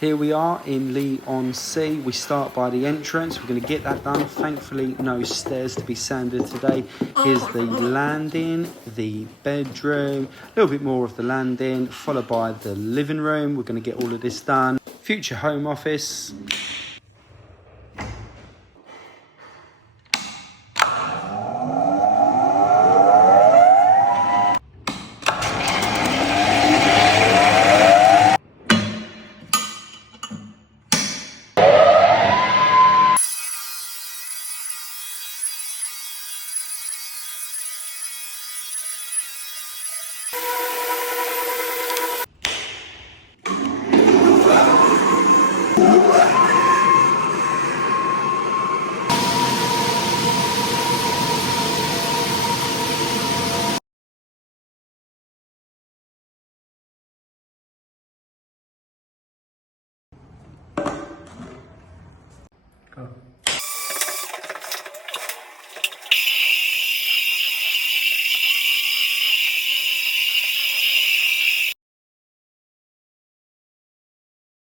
Here we are in Leigh-on-Sea. We start by the entrance. We're going to get that done. Thankfully, no stairs to be sanded today. Here's the landing, the bedroom, a little bit more of the landing, followed by the living room. We're going to get all of this done. Future home office. Go.